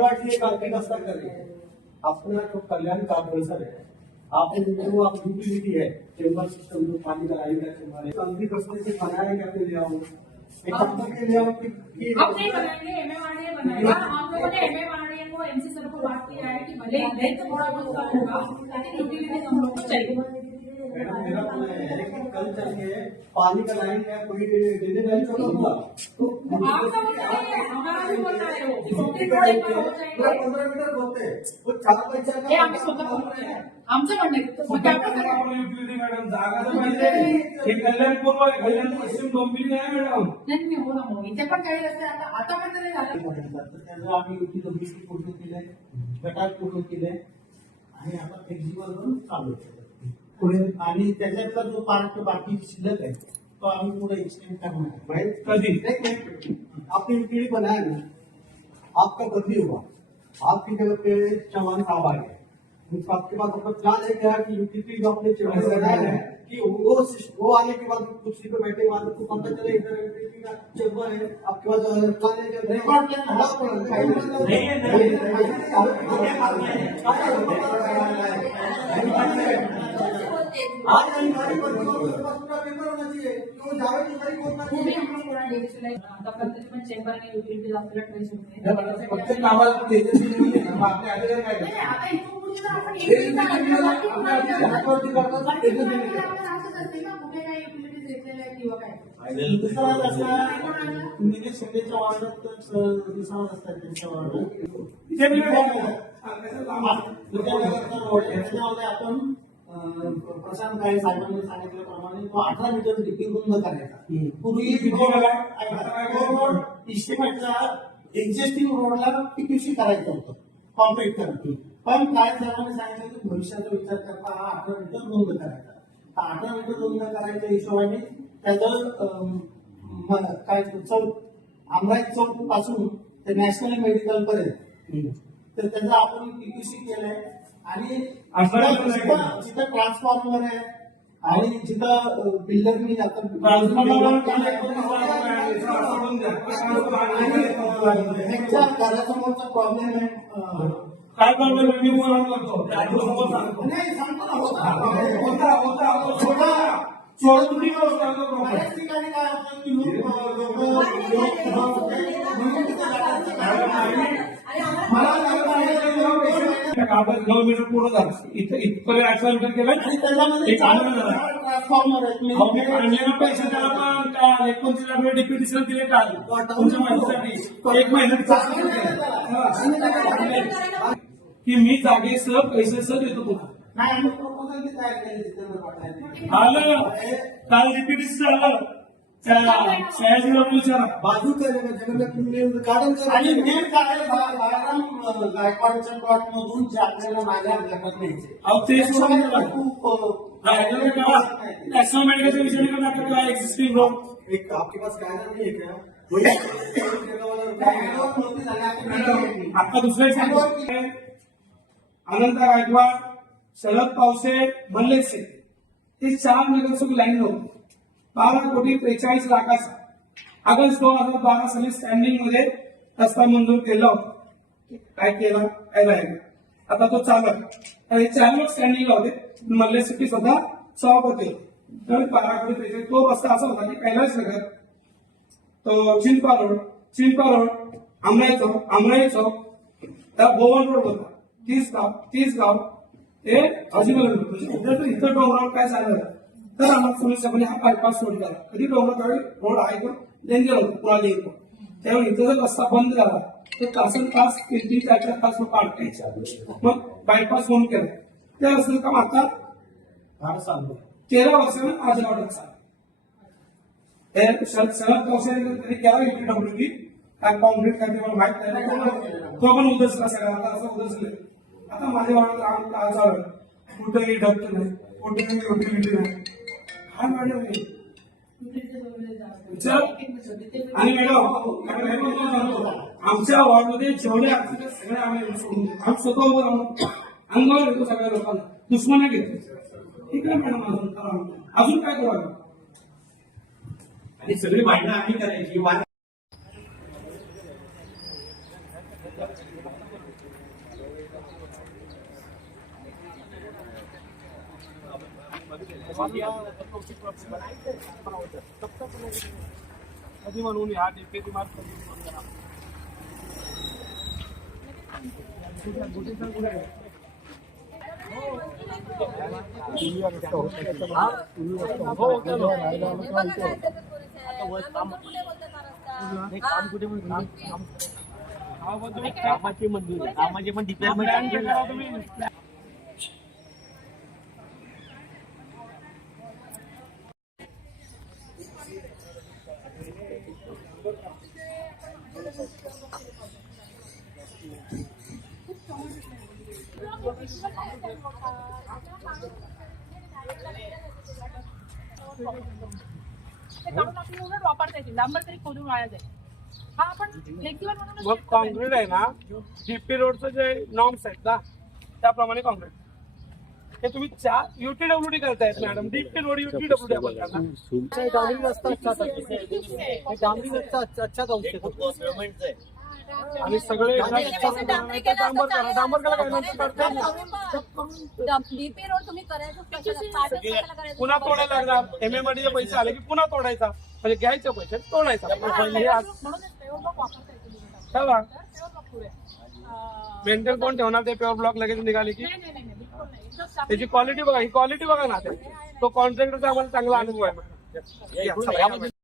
एमएवाटी एक आर्थिक हस्ता करें अपना जो कल्याण का परिसर है आपने जो आप यूटिलिटी है चेम्बर सिस्टम जो पानी का लाइन का चेम्बर है आंतरिक रस्ते से बनाया क्या के लिए आओ एक हफ्ते के लिए आओ कि कि- हम नहीं बनाएंगे एमएवाडीए बनाएगा। हम लोगों ने एमएवाडीए को एमसी सर को बात किया है कि भले लेंथ थोड़ा बहुत कम होगा लेकिन यूटिलिटी हम लोग को चाहिए। मैडम मेरा बोलना है कि कल चल के पानी का लाइन है कोई डेली लाइन चलो हुआ तो नहीं है है हो पंद्रह मीटर बोलते हैं वो चार पैसा हे आम्ही स्वतः बोलतोय आमचं म्हणणं आहे मग काय युटिलिटी मॅडम. जागा तर पाहिजे. हे कल्याण पूर्व आहे कल्याण पश्चिम डोंबिवली आहे मॅडम. नाही नाही, हो ना हो. इथे पण काही रस्ते आता आता पण तरी झालं. तर त्याचं आम्ही बीसी पूर्ण केलंय. गटार पूर्ण केलंय. आणि आता फ्लेक्झिबल पण चालू आहे पुढे आणि त्याच्यातला जो पार्ट बाकी शिल्लक आहे तो आम्ही पुढे एक्सटेंड करणार आहे. एक मिनट आपने बनाया ना आपका बदली हुआ आपकी जगह पे चौहान साहब आ गए तो आपके पास अपना प्लान है क्या कि यूटिलिटी जो आपने चेम्बर बनाया है कि वो वो आने के बाद कुर्सी पे बैठे बाद उसको पता चले इधर यूटिलिटी का चेम्बर है आपके पास प्लान है क्या रिकॉर्ड आज अधिकारी पर पूरा पेपर होना आणि प्रत्येक कामाला एजन्सी अधिकारी काय तर आपण नाही आपण निलेश शिंदेच्या वार्डात त्यांच्या वार्डात आपण प्रशांत काळे साहेबांनी सांगितल्याप्रमाणे तो अठरा मीटर डीपी रुंद करायचा. पूर्वी इस्टिमेटचा एक्झिस्टिंग रोडला पीपीसी करायचं होतं? कॉम्प्लीट करायचं. पण काय साहेबांनी सांगितलं की भविष्याचा विचार करता हा अठरा मीटर रुंद करायचा. अठरा मीटर रुंद करायच्या हिशोबाने त्याचं काय चौक आमराई चौकपासून ते नॅशनल मेडिकल पर्यंत. तर त्याचं आपण पीपीसी केलंय? आणि जिथं- ट्रान्सफॉर्मर आहे आणि जिथं आता द्या. आणि अं, ह्यांच्या घरासमोरचा प्रॉब्लेम आहे. काय प्रॉब्लेम आहे? मी सांगतो. नाही सांगतो. ना होता. होता होता होता. छोटा छोटा तुम्ही ठिकाणी काय होतं की लोक लोक- लोक म्हणून तिथं जातात. मला आपण नऊ मीटर पूर्ण झालं इथं इथपर्यंत अठरा मीटर केलं एक. ट्रान्सफॉर्मर आणलेलं पैसे त्याला पण. काल एकोणतीस डिप्युटी सर दिले काल. तुमच्या माहितीसाठी एक महिन्यात की मी जागेसह पैसेसह देतो तुला आलं. काल डिप्युटी सर आलं. आहे बघा, जगन्नाथ गार्डन आणि मेन काय गायकवाडच्या प्लॉट मधून जे आपल्याला माझ्या घरात न्यायचे ते. खूप नॅशनल एक्झिस्टिंग रोड एक आपके पास नहीं है क्या. आता दुसरं अनंत गायकवाड शरद पावसे मल्लेश हे चार नगरसेवक लाईन होते. बारा कोटी त्रेचाळीस लाखाचा. ऑगस्ट दोन हजार बारा साली स्टँडिंगमध्ये रस्ता मंजूर केला होता. काय केला? काय राहिलं आता तो चालक आहे चालक हे चार स्टँडिंगला होते. मल्ले सिटी स्वतः सभापती होते. तर बारा कोटी त्रेचाळीस तो रस्ता असा होता की कैलास नगर तो चिंपा रोड चिंपा रोड आमराई चौक आमराई चौक त्या भोवन रोड होता. तीस गाव तीस गाव हे अजिबात इथं इथं डोंगरावर काय झालं? तर आम्हाला समस्यापणे हा बायपास सोड करा कधी डोंगरावर रोड आहे का? डेंजर होतो पुराले येतो. त्यावेळी इथं जर रस्ता बंद झाला तर तासन तास तीन चार चार तास अडकायचे मग बायपास होऊन केलं. त्या रस्त्याचं काम आता. तेरा वर्षानं आज ऑर्डर चालू शरद कौशल्य त्यांनी केला इथे डब्ल्यूटी काय कॉन्क्रीट काय ते मला माहीत नाही. तो पण उदसला सगळा आता असं उदसले आता माझ्या वाटत आज आलं कुठेही डॉक्टर नाही कुठेही युटिलिटी नाही. आणि मॅडम आमच्या वॉर्डमध्ये जेवढे सगळे आम्ही आम्ही स्वतः उभं राहून अंगावर येतो सगळ्या लोकांना दुश्मना घेतो ठीक आहे मॅडम अजून अजून काय करू आम्ही? आणि सगळी भांडणं आम्ही करायची कधी म्हणून ह्या डीपीची मार्क कधी म्हणून करा. कामाची मंजुरी कामाची पण प्लॅन ते काढून आपली उलट वापरता येतील डांबर तरी खोदून वाया जाईल हा आपण मग कॉन्क्रीट आहे ना जीपी रोडचं जे नॉर्म्स आहेत ना त्याप्रमाणे कॉन्क्रीट हे तुम्ही चार युटीडब्ल्यूडी करतायत मॅडम डीपी रोड युटीडब्ल्यूडी आपण करणार डांबरी रस्ता अच्छा था डांबरी रस्ता अच्छा अच्छा था उससे आणि सगळे डीपी रोड तुम्ही करायचं? पुन्हा तोडायला लागणार एमएमआरडीचे पैसे आले की पुन्हा तोडायचा. म्हणजे घ्यायचे पैसे तोडायचा. हे पेवर पेवर अं, मेंटेन कोण ठेवणार ते प्युअर ब्लॉक लगेच निघाले की? नाही नाही नाही नाही, बिलकुल नाही. एकदम चांगली- त्याची क्वालिटी बघा ही क्वालिटी बघा ना ते. कॉन्ट्रॅक्टरचा आम्हाला चांगला अनुभव आहे. चला.